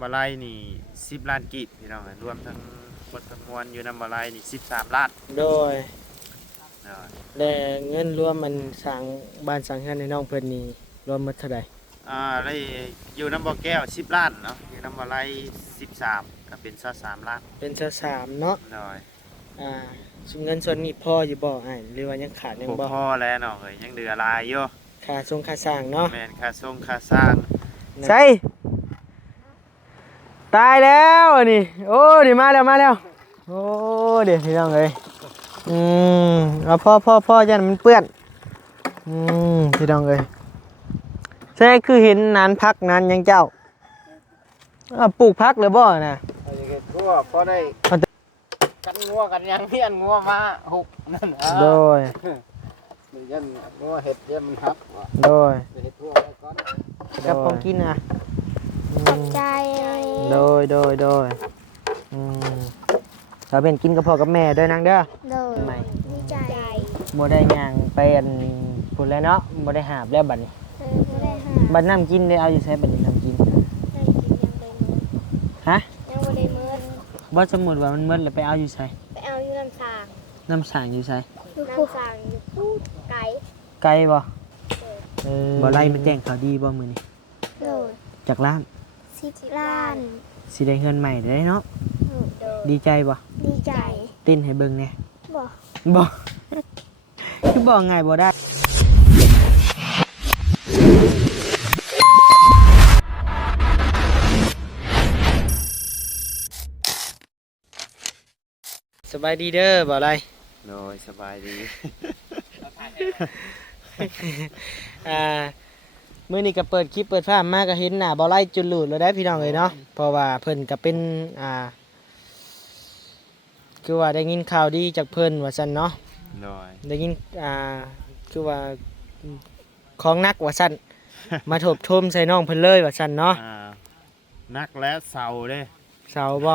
บ่ไล่นี่10 ล้านกีบพี่น้องรวมทั้งหมดทั้งมวลอยู่นำบ่ไล่นี่13 ล้านโดยเนาะและเงินรวมมันสร้างบ้านสร้างเรือนให้น้องเพิ่นนี่รวมหมดเท่าใดไล่อยู่นำบ่แก้ว10 ล้านเนาะอยู่นำบ่ไล่13ก็เป็น23 ล้านเป็น23เนาะเนาะอ่าเงินส่วนนี้พออยู่บ่อ้ายหรือว่ายังขาดยังบ่พอแล้วเนาะเอ้ยยังเหลือหลายอยู่ค่าส่งค่าสร้างเนาะแม่นค่าส่งค่าสร้างใช่ตายแล้วนี่โอ้ดิมาแล้วโอ้เดี๋ยวพี่น้องเอ้ยเอาพ่อยันมันเปื้อนพี่น้องเอ้ยใช่คือเห็นนานพักนานยังเจ้าปลูกพักหรือบ่น่ะงัวพอได้กันงัวกันยังเฮียนงัวมาหุบนั่นโดยยันงัวเห็ดยันมันฮับโดยเห็ดทั่วไปก่อนกับของกินน่ะขอบใจโดยเราเป็นกินกับพ่อกับแม่ด้วยนางเด้อโดยดีใจบ่ได้ย่างไปอันพุ่นแล้วเนาะบ่ได้หาบแล้วบัดนี้บ่ได้หาบัดน้ำกินได้เอาอยู่ใช้บัดนี้น้ำกินได้กินยังได้มื้อฮะยังบ่ได้มื้อบ่สมมุติว่ามันหมดแล้วไปเอาอยู่ใช้ไปเอาอยู่น้ำสางน้ำสางอยู่ใช้น้ำสางอยู่พูดไกลไกลบ่บ่ไล่มาแจ้งข่าวดีบ่มื้อนี้โดยจากร้าน10 ล้านสิได้เงินใหม่ได้เนาะดีใจบ่ดีใจติ้นให้เบิ่งแหน่บ่บ่คือบ่ง่ายบ่ได้สบายดีเด้อบ่ไรโดยสบายดี มื้อนี้ก็เปิดคลิปเปิดภาพมาก็เห็นหน้าบ่ไรจุดหลุดแล้วได้พี่น้องเลยเนาะเพราะว่าเพิ่นก็เป็นคือว่าได้ยินข่าวดีจากเพิ่นว่าซั่นเนาะโดยได้ยินคือว่าของนักว่าซั่น มาถบทมใส่น้องเพิ่นเลยว่าซั่นเนาะนักและเสาเด้เสาบ่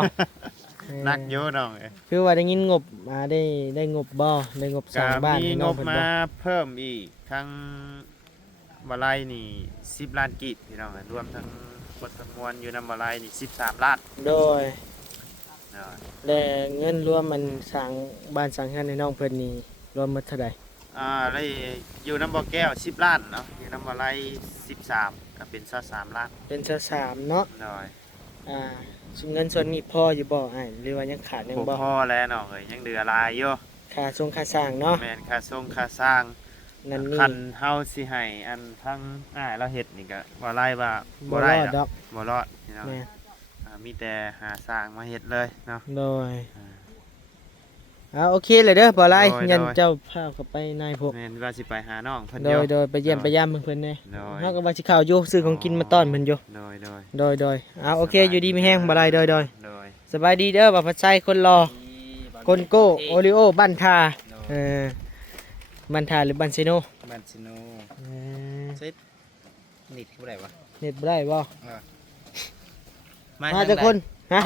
นักเยอะน้องคือว่าได้ยินงบได้งบบ่ได้งบสร้างบ้านให้น้องเพิ่นบ่มีงบมาเพิ่มอีกทั้งบ่ไล่นี่10 ล้านกีบพี่น้องรวมทั้งหมดทั้งมวลอยู่นำบ่ไล่นี่13 ล้านโดยและเงินรวมมันสร้างบ้านสร้างเรือนให้น้องเพิ่นนี่รวมหมดเท่าใดไล่อยู่นำบ่แก้ว10 ล้านเนาะอยู่นำบ่ไล่13ก็เป็น23 ล้านเป็น23เนาะโดยเงินส่วนนี้พออยู่บ่อ้ายหรือว่ายังขาดยังบ่พอแล้วน้องเอ้ยยังเหลือหลายอยู่ค่าส่งค่าสร้างเนาะแม่นค่าส่งค่าสร้างนั่นนี่คันเฮาสิให้อันทั้งเราเฮ็ดนี่ก็บ่ไล่ว่าบ่ได้ดอกบ่รอดพี่น้องมีแต่หาสร้างมาเฮ็ดเลยเนาะโดยโอเคเลยเด้อบ่ไล่ยันเจ้าพาเข้าไปนายพวกแม่นว่าสิไปหาน้องเพิ่นอยู่โดยไปเยี่ยมไปยามเพิ่นแน่เฮาก็ว่าสิเข้าอยู่ซื้อของกินมาต้อนเพิ่นอยู่โดยโอเคอยู่ดีมีแฮงบ่ไล่โดยสบายดีเด้อบ่าวพัดไส้คนรอคนโก้โอริโอบ้านทาบ้านทาหรือบ้านซิโนเซ็ตนิดบ่ได้วะเน็ตบ่ได้บ่มาจากคนฮะ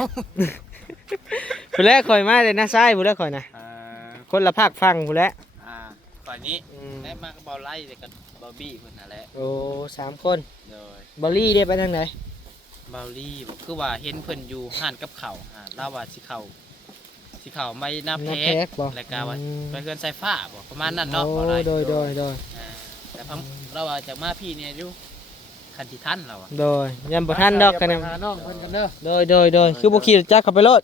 ผู้แรกข่อยมาเลยนะซ้ายผู้แรกข่อยนะคนละภาคฟังผู้แรกข่อยนี้ได้มาก็บ่ไล่แต่กับบ่บี้เพิ่นนั่นแหละโอ้3คนบ่ลี่ได้ไปทางไหนบ่ลี่บ่คือว่าเห็นเพิ่นอยู่ห้านกับข้าวลาวว่าสิเข้าไม่น้าแพกแล้วก็ว่าไปเฮือนไฟฟ้าบ่ประมาณนั้นเนาะโดยแต่เราว่าจากมาพี่เนี่ยอยู่คันที่ทันเราโดยยันบ่ทันดอกกันน้องเพิ่นกันเด้อโดยคือบ่ขี่จักรเข้าไปรถ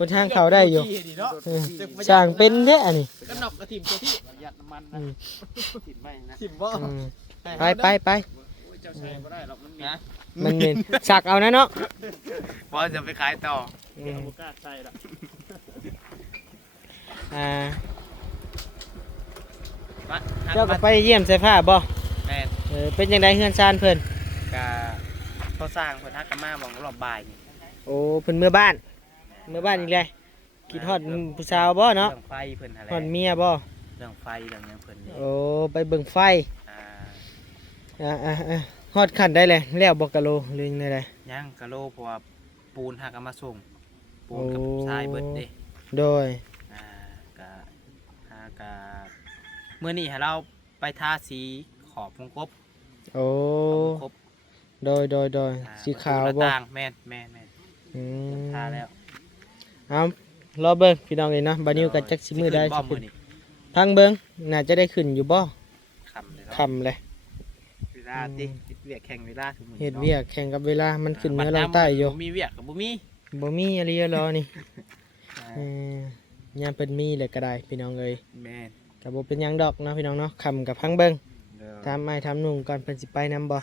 บนทางเขาได้อยู่สร้างเป็นแท้อันนี้ก็นอกกระถิ่มตัวที่ยัดน้ำมันนะถิ่มไม่นะถิ่มบ่ไปเจ้าชายบ่ได้หรอกมันเหม็นสักเอานะเนาะพอจะไปขายต่อบ่กล้าใส่ละเจ้าก็ไปเยี่ยมใส่ผ้าบ่แม่นเป็นยังไงเฮือนซานเพิ่นก็เขาสร้างเพิ่นฮักกันมาบอกรอบบ่ายนี่โอ้เพิ่นเมื่อบ้านอีกเลยคิดฮอดผู้สาวบ่เนาะเรื่องไฟเพิ่นอะไรฮอดเมียบ่เรื่องไฟเรื่องยังเพิ่นโอ้ไปเบิ่งไฟฮอดขันได้เลยแล้วบ่กะโลหรือยังไงยังกะโลเพราะว่าปูนฮักกันมาส่งปูนกับทรายเบิดเด้โดยก็มื้อนี้ให้เราไปทาสีขอบวงกบโอ้ โดยสีขาวบ่ ต่างแม่นอืม ทาแล้ว เอารอเบิ่งพี่น้องเอ้ยเนาะบัดนี้ก็จักสิมื้อใด บ่ สิ มื้ ขึ้ อน นี้ พังเบิ่งน่าจะได้ขึ้นอยู่บ่ ค่ำเลยเนาะ ค่ำเลย เวลาติเฮ็ดเวียกแข่งเวลาทุกมื้อ เฮ็ดเวียกแข่งกับเวลามันขึ้นเหนือลงใต้อยู่ บ่มีเวียกก็บ่มี บ่มีอะไรรอนี่ยามเพิ่นมีเลยก็ได้พี่น้องเอ้ย แม่น ก็บ่เป็นหยังดอกเนาะพี่น้องเนาะค่ำกับพังเบิ่ง เด้อ ถามอ้ายถามนุ่งก่อนเพิ่นสิไปนํบ่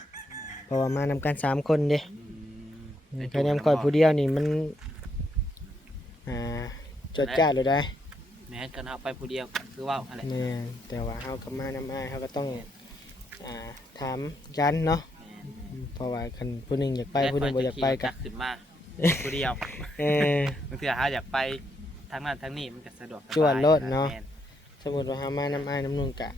เพราะว่ามานำกัน3คนเด้ อืม คะแนนข่อยผู้เดียวนี่มันจดจ้าเลยได้ แม่นกันเอาไปผู้เดียวก็คือเว้าหั่นแหละ แม่นแต่ว่าเฮากับมานำอ้ายเฮาก็ต้องถามกันเนาะ แม่น เพราะว่าคันผู้หนึงอยากไปผู้หนึงบ่อยากไปก็ ขึ้นมาผู้เดียว เออบ างเทื่อหาอยากไปทางนั้นทางนี้มันก็สะดวกสบาย จวดโลดเนาะ แม่ สมมุติว่าเฮามานำอ้ายนำนุ่งกะ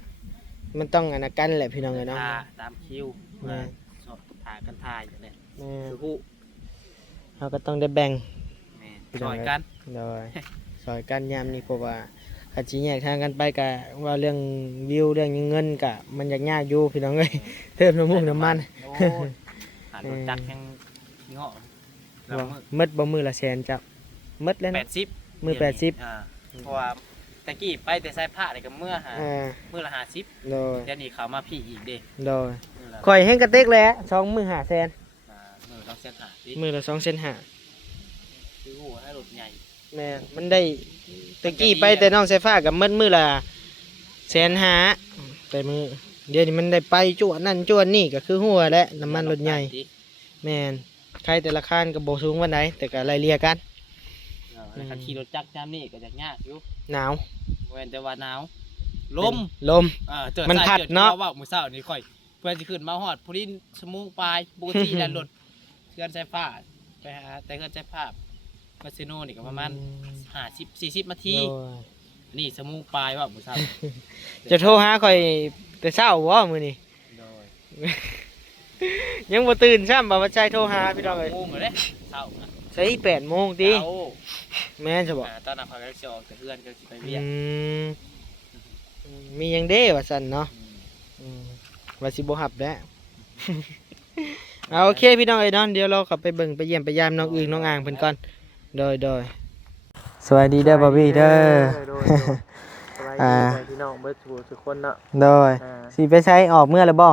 มันต้องอันนั้นกันแหละพี่น้องเอ้ยเนาะ ทาตามคิว แม่ สอบทากันทายอย่างนี้ แม่ คือฮู้ เฮาก็ต้องได้แบ่ง แม่นช่วยกัน โดยซอยกันยามนี้เพราะว่าคันสิแยกทางกันไปก็ว่าเรื่องวิวเรื่องเงินก็มันยากอยู่พี่น้องเอ้ยเติมน้ำมูกน้ำมัน โอ้ยหารถจักรยังเงาะแล้ว มืดบ่มือละแสนจ้ะมืดแล้ว แป นะ ดสิบ มือ80 เพราะว่าตะกี้ไปแต่ใส่ผ้านี่ก็เมื่อหา มื้อละ50 โดย เดี๋ยวนี้เขามาพี่อีกเด้ โดย มื้อละ ข่อยเฮงกระเต็กแหล้ว2มือ5แสน มื้อละ250ติ มือละ2เซนห้า คือฮู้ให้รถใหญ่ แม่นมันได้ตะกี้ไปแต่น้องไฟฟ้ากับมืดมือละแสนห้าแต่มือเดี๋ยวนี้มันได้ไปจวดนั่นจวดนี่ก็คือหัวและน้ำมันรถใหญ่แม่นใครแต่ละคันก็บ่สูงปานใดแต่ก็ไล่เลี่ยกัน แล้วคันขี่รถจักรยามนี่ก็ยากอยู่ หนาว บ่แม่นแต่ว่าหนาวลม ลม เจอ มัน สาย พัด เกิ เนาะ ว่ามื้อเช้านี่ค่อยเพื่อนสิขึ้นมาฮอดพุรินสมุงปลายปกติแล้วรถเคลื่อนสายฟ้าไปหาแต่เคลื่อนสายฟ้าคาสิโนนี่ก็ประมาณ50 40นาที โดย นี่สมุงปลายว่ามื้อเช้า จะโทรหาข่อยแต่เช้าบ่มื้อนี้ โดย ยังบ่ตื่นซ้ำบ่ว่าใจโทรหาพี่น้องเอ้ย โมงเลยเช้านะ ใส่8 โมงติ เช้า แม่นจะบ่ ตอนนั้นเขาก็สิออกแต่เพื่อนก็สิไป อื เวียก มมีหยังเด้ว่าซั่นเนาะว่าสิบ่ฮับแล้ว เอาโอเคพี่น้องเอ้ยเนาะเดี๋ยวเรากลับไปเบิ่งไปเยี่ยมไปยามน้องอึ่งน้องอ่างเพิ่นก่อนโดยสวัสดีเด้อบอบบี้เด้อ สบายดีพี่น้องเบิร์ดทุกคนเนาะ โดยสิไปใช้ออกเมื่อแล้วบ่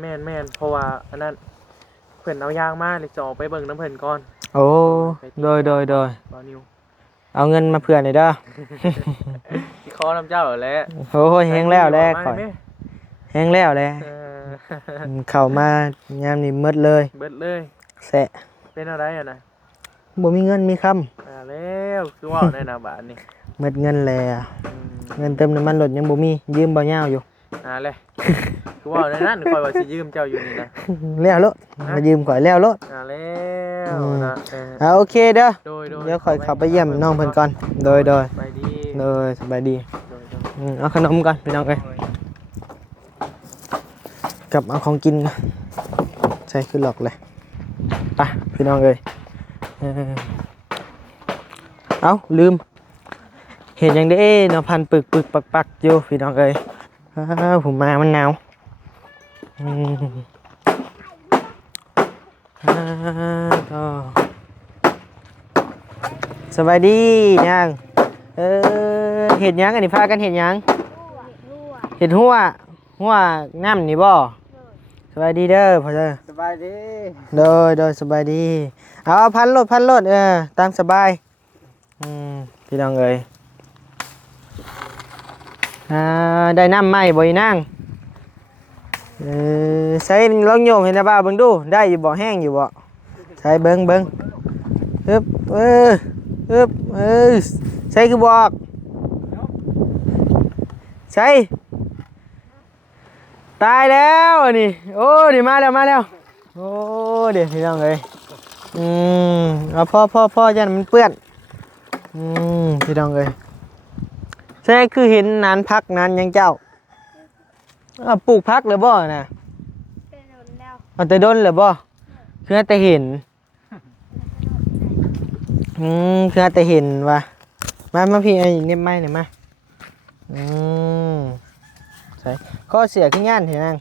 แม่นเพราะว่าอันนั้นเพิ่นเอายางมาเลยจะออกไปเบิ่งน้ำเพิ่นก่อน โอ้โดย บ่าวนิว เอาเงินมาเผื่อหน่อยเด้อ ที่คอน้ำเจ้าแหล้ว โอ้ยแห้งแล้วแลข่อยแห้งแล้วแลเข้ามายามนี้หมดเลย เบิดเลย แสะ เป็นอะไรอ่ะนะ บ่มีเงินมีคำ แล้วคือว่าได้นะบาทนี่ หมดเงินแล้วเงินเติมน้ำมันรถยังบ่มียืมบ่ยาวอยู่ เลยคือว่าในนั้นคอยว่าสิยืมเจ้าอยู่นี่นะ แล้วโลดมายืมข่อยแล้วโลด แล้วนะ โอเคเด้อ โดย เดี๋ยวข่อยเข้าไปเยี่ยมน้องเพิ่นก่อนโดย ไปดี สบายดีเอาขนมก่อนพี่น้องเอ้ยกับเอาของกินนะใช่คือหลอกเลยไปพี่น้องเอ้ยเอาลืมเห็นยังได้เนาะพันปึกปักอยู่พี่น้องเอ้ยผมมามันหนาวก็สบายดียังเห็ดยังอันนี้พากันเห็ดยังเห็ดหัวน้ำนี่บ่สบายดีเด้อพ่อเด้อ สบายดี โดยสบายดีเอาพันรถตามสบายพี่น้องเอ้ยได้น้ำไหมบ่อยนั่งใส่ลองโยงเห็นนะบ้าเบิ่งดูได้อยู่บ่แห้งอยู่บ่ใส่เบิ่งฮึบใส่คือบอกใส่ตายแล้วนี่โอ้ดิมาแล้วโอ้เดี๋ยวพี่น้องเอ้ยเอาพ่อยันมันเปื้อนพี่น้องเอ้ยใช่คือเห็นนานพักนานยังเจ้าปลูกพักเลยบ่น่ะ เป็นหนุนแล้ว เอาแต่ด้นเลยบ่คือแต่เห็นคือแต่เห็นว่ะมาพี่ไอ้เนี่ยไม้หน่อยมาใช่ข้อเสียขึ้นย่านเห็นนั่ง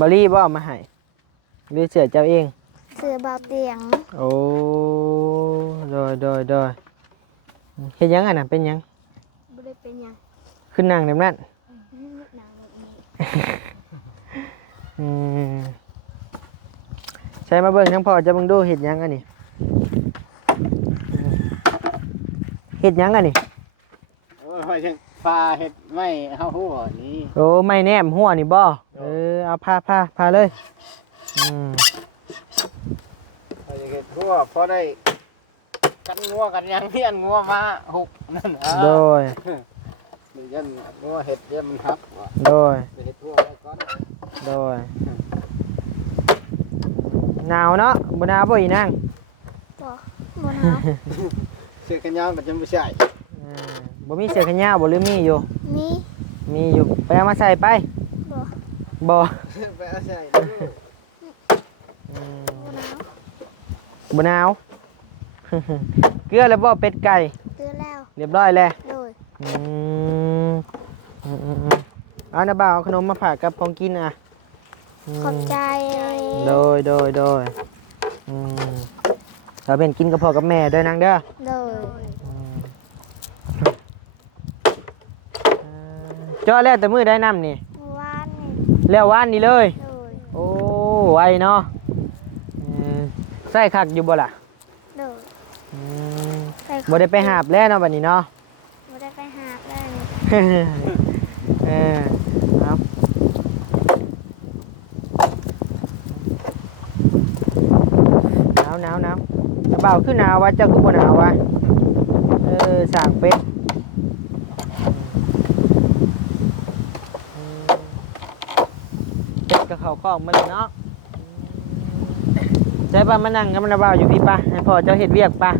บอลี่บ่เอามาให้หรือเสือเจ้าเอง เสือเบาเตียง โอ้โดยเฮ็ดหยังอ่ะน่ะเป็นหยัง บ่ได้เป็นหยัง ขึ้นนั่งแบบนั้น หนังแบบนี้ อืมใช้มาเบิ่งทั้งพ่อจะเบิ่งดูเฮ็ดหยังอันนี้เฮ็ดหยังอันนี้ โอ้ยจังฟ้าเฮ็ดไม่เฮาฮู้นี่ โอ้ไม่แนมหัวนี่บ่เอาพาเลยอืม เฮาจะเฮ็ดทั่วพอได้กันงัวกันหยังเฮียนงัวมาหกนั่นโดย เดี๋ยวยันงัวเฮ็ดเดี๋ยวมันทับว่ะ โดย ไปเฮ็ดทั่วไว้ก่อน โดยหนาวเนาะบ่หนาวบ่อีนาง บ่บ่หนาว เสื้อกันยาวก็จะบ่ใช่ บ่มีเสื้อแขนยาวบ่หรือมีอยู่ มี มีอยู่ไปเอามาใส่ไป บ่ บ่ ไปเอาใส่ บ่หนาว บ่หนาว เกลือแล้วบ่เป็ดไก่ เตือนแล้ว เรียบร้อยแล้ว โดย อืมเอานะบ่าวเอาขนมมาฝากกับของกินอ่ะอืม ขอบใจ โดยอืมเราเป็นกินกับพ่อกับแม่เด้อนางเด้อ โดย เจาะแล้วแต่มือได้น้ำนี่ เมื่อวานนี่ แล้ววานนี่เลย โดย โอ้ไวเนาะใส่คักอยู่บ่ล่ะ โดย อืม ใส่ บ่ได้ไปหาบแล้วเนาะบัดนี้เนาะ บ่ได้ไปหาแล้ว ครับหนาวจะเบาขึ้นหนาววะเจ้าคือบ่หนาววะสร้างเป็ดเป็ดกับเขาคล้องมาเลยเนาะใช่ป่ะมานั่งกับมันเบาอยู่พี่ป่ะให้พ่อเจ้าเฮ็ดเวียกป่ะ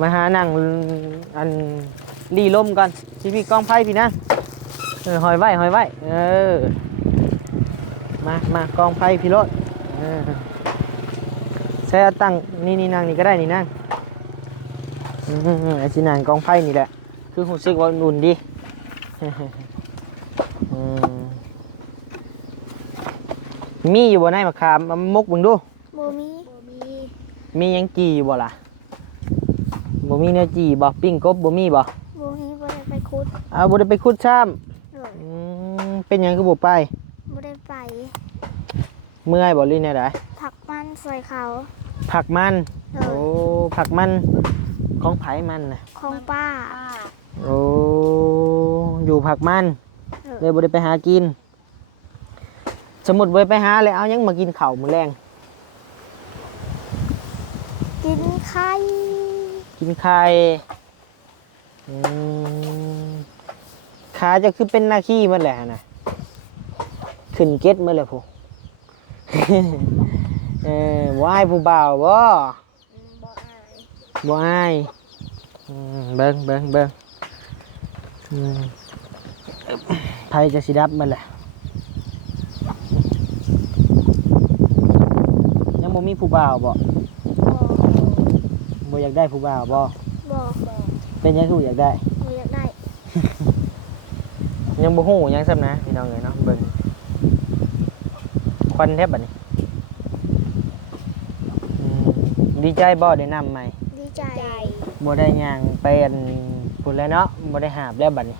มาหานั่งอันรีลมก่อนสิพี่กองไผ่พี่นะหอยไว้มากองไผ่พี่รถใช้ตั้งนี่นั่งนี่ก็ได้นี่นั่งไอ้สินั่งกองไผ่นี่แหละคือรู้สึกว่าอุ่นดีมีอยู่บนไหนมะขามมามกเบิ่งดู บ่มี มีหยังจีอยู่บ่ล่ะบ่มีเนื้อจีบ่ปิ้งกบบ่มีบ่ บ่มีบ่ได้ไปคุด เอาบ่ได้ไปขุดซ้ำ โดย เป็นหยังคือบ่ไป บ่ได้ไป เมื่อยบ่ลินแน่ได ผักมันใส่เขา ผักมัน โด โอ้ ย ผักมันของไผมันน่ะ ของป้า โอ้อยู่ผักมัน โด เลย ยบ่ได้ไปหากิน สมมุติบ่ได้ไปหาเลยเอาหยังมากินข้าวมื้อแลง กินไข่ กินไข่ขาจะคือเป็นหน้าขี้หมดแหละน่ะขึ้นเก็ดหมดแล้วพุ บ่อายผู้บ่าวบ่ บ่อาย บ่อายเบิ่งไผจะสิดับมันแหละยังบ่มีผู้บ่าวบ่ บ่ บ่อยากได้ผู้บ่าวบ่ บ่ เป็นหยังคือบ่อยากได้ บ่อยากได้ ยังบ่ฮู้หยังซ้ำนะพี่น้องเอ้ยเนาะเบิ่งควันแทบบัดนี้ดีใจบ่ได้นำใหม่ ดีใจ บ่ได้ย่างไปอันพุ่นแล้วเนาะบ่ได้หาบแล้วบัดนี้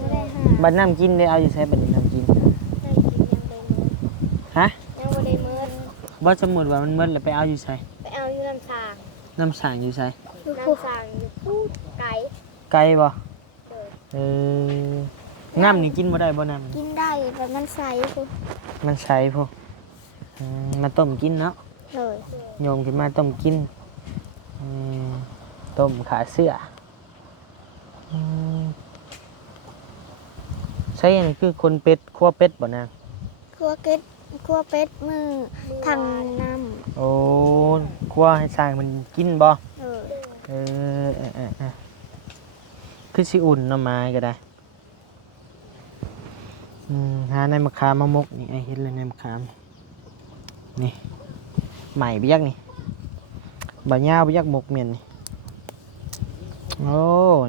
บ่ได้หา บัดน้ำกินได้เอาอยู่ใช้บัดนี้น้ำกิน ได้กินยังได้มื้อ ฮะ ยังบ่ได้มื้อ บ่สมมุติว่ามันหมดแล้วไปเอาอยู่ใช้ ไปเอาอยู่น้ำสาง น้ำสางอยู่ใช้ น้ำสางอยู่ไก่ ไกลบ่ เออ น้ำนี่กินบ่ได้บ่น้ำ กินได้แต่มันใสพุ่น มันใช้พวกมาต้มกินเนาะ เลย โยมขึ้นมาต้มกินต้มขาเสื้อใช่อันนี้คือคนเป็ดคั่วเป็ดบ่นาง คั่วเป็ดมือทางน้ โอ้คั่วให้สร้างมันกินบ่ ำเออคือสิอุ่นหน่อไม้ก็ได้หาในมะขามมามกนี่ไอ้เห็นเลยในมะขามนี่ใหม่ไปยักนี่บะย่าไปยักหมกเมียนนี่โอ้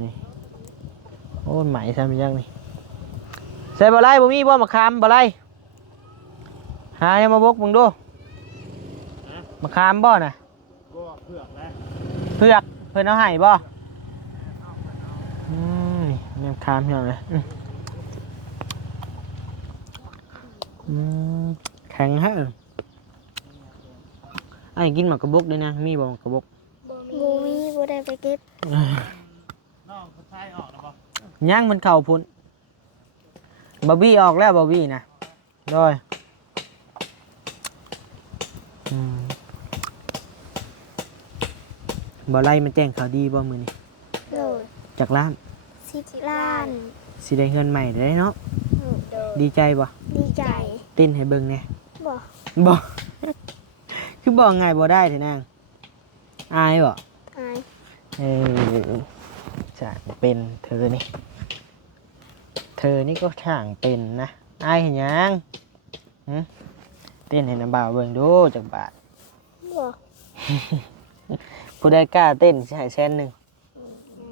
นี่โอ้ใหม่ใช่ไปยักนี่ ใส่บ่ไรบ่มีบ่มะขามบ่ไรหาเนี่ยมาบกมึงดูมะขามบ่น่ะ ก็เผือกนะ เผือกเพิ่นเอาให้บ่นี่แม่มะขามเพียงเลยแข็งฮะไอ้กินหมากกระบกด้วยนะมีบ่หมากกระบก บูมีบูได้ไปเก็บ น้องเขาใช้ออกแล้วบ่ ย่างมันเข่าพุ่นบอบบี้ออกแล้วบอบบี้นะโดยบ่ไล่มันแจ้งข่าวดีบ่มือนี่ โดด จากร้าน 10 ล้าน สิได้เงินใหม่ได้เนาะ โดด ดีใจบ่ ดีใจ เต้นให้เบิ่งแหน่ บ่ บ่ คือบอกไงบ่ได้เถอะนางอายบ่ อาย เออช่างเป็นเธอนี่ก็ช่างเป็นนะอายเห็นยังเต้นให้น้ำบ่าวเบิ่งดูจากบาท บ่ ผู้ใดกล้าเต้นสิให้แสนหนึ่ง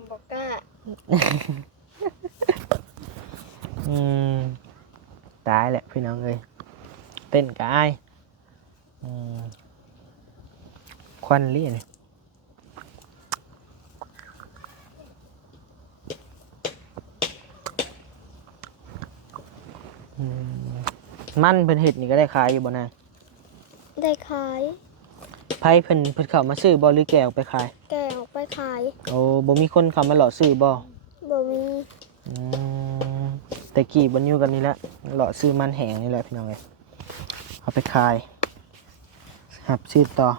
บ่กล้า ตายแหละพี่น้องเอ้ยเต้นกับอายควันเลี่ยนมันเพิ่นเห็ดนี่ก็ได้ขายอยู่บ่นาง ได้ขาย ไผเพิ่นเข้ามาซื้อบ่หรือแกออกไปขาย แกงออกไปขาย โอ้บ่มีคนเข้ามาหล่อซื้อบ่ บ่มี แต่กี้บ่อยู่กันนี่แหละหล่อซื้อมันแห้งนี่แหละพี่น้องเอ้ยเอาไปขายหับซื้อต่อ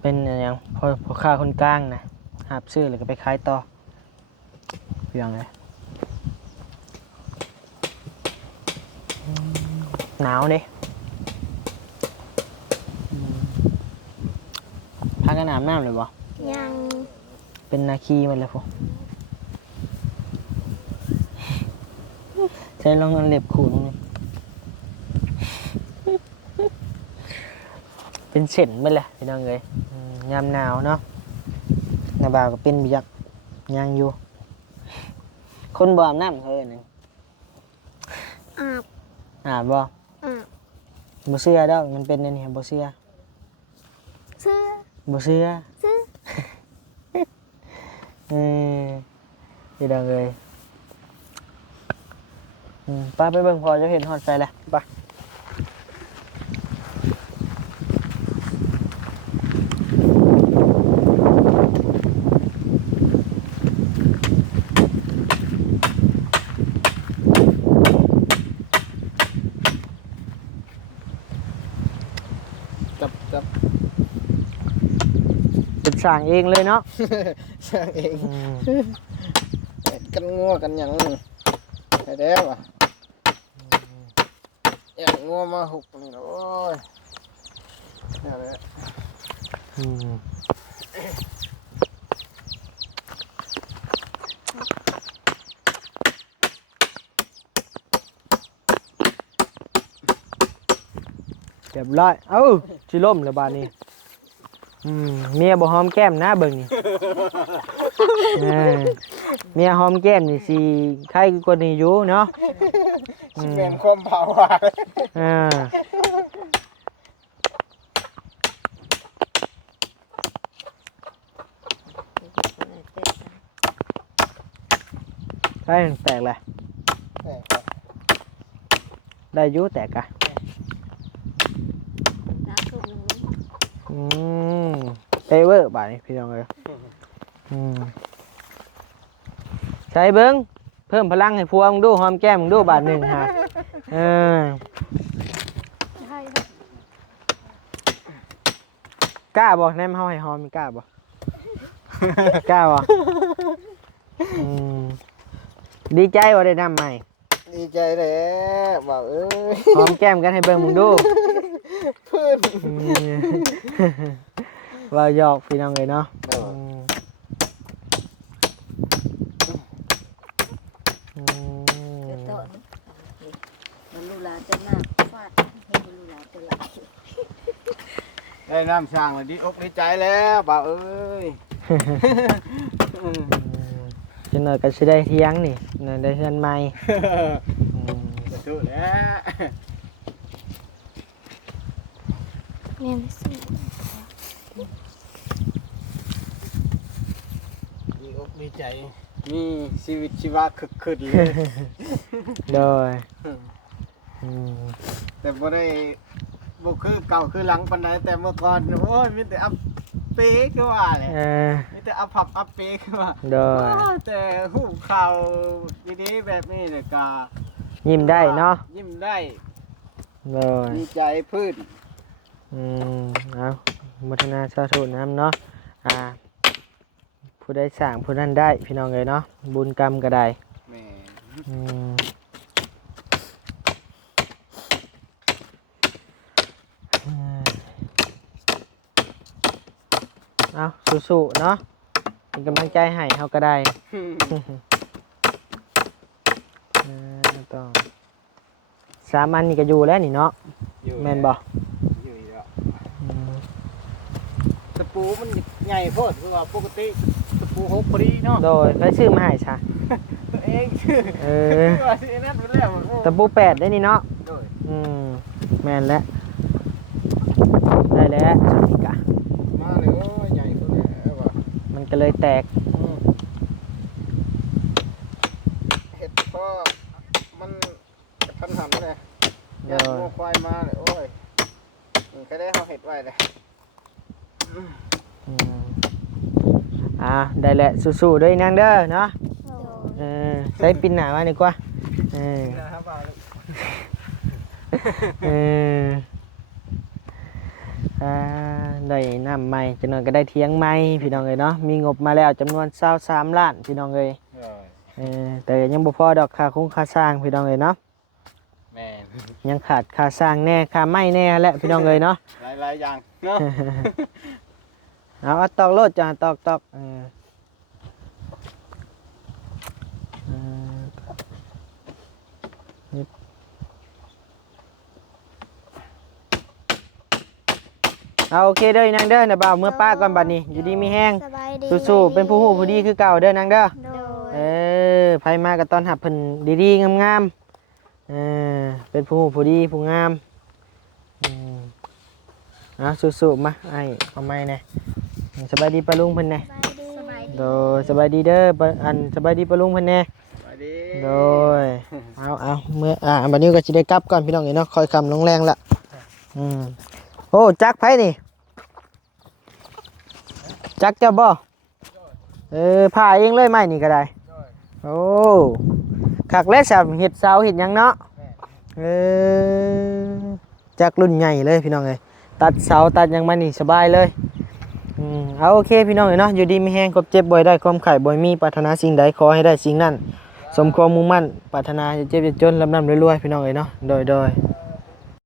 เป็นอะไรหยังพอค้าคนกลางนะหับซื้อแล้วก็ไปขายต่อพี่น้องเอ้ยหนาวเด้พากันอาบน้ำเลยบ่ ยัง เป็นนาคีมันเลยพวกใช้ลองเอาเล็บขูดนี่เป็นเส้นไปเลยพี่น้องเลยยามหนาวเนาะหน้าบ่าวก็เป็นบิยักยังอยู่คนบ่อาบน้ำเขาเอง อาบ อาบบ่ อาบ บ่เชื่อดอกมันเป็นอันนี่บ่เชื่อ เสื้อ บ่เชื่อ เสื้อ พี่น้องเลยป้าไปเบิ่งพอจะเห็นฮอดใจแหละไปกับ เป็นสร้างเองเลยเนาะ สร้างเองกันงัวกันหยังไอ้เด้อว่ะอย่างงัวมาหุบนี่โอ้ยนี่แหละ เรียบร้อยเอ้าสิล่มแล้วบาดนี้เมียบ่หอมแก้มนะเบิ่งนี่ เมียหอมแก้มนี่สิใครกว่านี้อยู่เนาะ สิแม่นความเผาหวาน ใช่แตกเลยได้อยุแตกอะเตเวอร์บาดนี้พี่น้องเลยใช้เบิ้งเพิ่มพลังให้พวงดูหอมแก้มมึงดูบาทหนึ่งฮะกล้าบอกแนมเฮาให้หอมมีกล้าบอกกล้าบอกดีใจว่าได้นำใหม่ ดีใจแล้วบ่าวเอ้ย หอมแก้มกันให้เบิ่งมึงดู เพื่อน ว่าหยอกพี่น้องเลยเนาะได้น้ำช่างเลยดีอกดีใจแล้วบ่าวเอ้ย จะ หน่อยก็สิได้เที่ยงนี่น่ะได้เฮือนใหม่อืม จะถูกแล้ว เรียนสิ มีอกมีใจมีชีวิตชีวาคึกคืนเลย โดยอืม แต่บ่ได้บ่คือเก่าคือหลังปานใดแต่เมื่อก่อนโอ้ยมีแต่อัพเป๊กคือว่าแหละ มีแต่อัพพับอัพเป๊กคือว่า โดย แต่หูข่าวดีๆแบบนี้เนี่ยก็ ยิ้มได้เนาะ ยิ้มได้ โดย ดีใจพื้น เอาอนุโมทนาสาธุนำเนาะผู้ได้สร้างผู้นั้นได้พี่น้องเลยเนาะบุญกรรมก็ได้ แม่ อืมเอาสู้ๆเนาะเป็นกำลังใจให้เฮาก็ได้ต้องสามัญนี่ก็อยู่แล้วนี่เนาะ อยู่ แม่นบ่ อยู่อีกแล้วตะปูมันใหญ่โพดคือว่าปกติตะปูหกพอดีเนาะ โดยไปซื้อมาให้ซะ ตัวเองชื่อ เออ คือว่าสินั่นไปแล้วโอ้ ตะปู8ได้นี่เนาะ โดย แม่นแล้วได้แล้วสติกะ มาเลยโอ้ยใหญ่ตัวนี้ว่า มันก็เลยแตก เห็ดพอมันกระทันหันเลย โด ย่าง ย งัวควายมาเลยโอ้ยแค่ได้เฮาเห็ดไว้เลย อืมได้แล้วสู้ๆด้วยนางเด้อเนาะ โดย ใส่ปินหนามาดีกว่านะครับเอาเลย เออได้น้ำใหม่จำนวนก็ได้เที่ยงใหม่พี่น้องเลยเนาะมีงบมาแล้วจำนวน23ล้านพี่น้องเลยแต่ยังบ่พอดอกค่าคงค่าสร้างพี่น้องเลยเนาะ แม่ ยังขาดค่าสร้างแน่ค่าไม้แน่แหละพี่น้องเลยเนาะ หลายอย่างเนาะ เอาตอกโลดจ้ะตอกเอาโอเคเด้อนางเด้อนะบ่าวเมื่อป้าก่อนบัดนี้อยู่ดีมีแห้ง สบายดี สู้ๆเป็นผู้หูผู้ดีคือเก่าเด้อนางเด้อ โดย ไผมาก็ต้อนรับเพิ่นดีๆงามๆเป็นผู้หูผู้ดีผู้งามเอาสู้ๆมาไอ้เอาไม้แน่สบายดีปะลุงเพิ่นแน่ สบายดี โดยสบายดีเด้อสบายดีปะลุงเพิ่นแน่ สวัสดี โดยเอาเมื่อบัดนี้ก็สิได้กลับก่อนพี่น้องเนาะคอยคำลงแรงละโอ้จักไผนี่จักเจ้าบ่ผ่าเองเลยไม้นี่ก็ได้โอ้คักแล้วสับเห็ดเสาเห็ดหยังเนาะจักรุ่นใหญ่เลยพี่น้องเอ้ยตัดเสาตัดหยังมานี่สบายเลยเอาโอเคพี่น้องเนาะอยู่ดีมีแห้งครบเจ็บบ่อยได้ความไข่บ่อยมีปรารถนาสิ่งใดขอให้ได้สิ่งนั้นสมความมุ่งมั่นปรารถนาจะเจ็บจะจนลำนำรวยๆพี่น้องเนาะโดย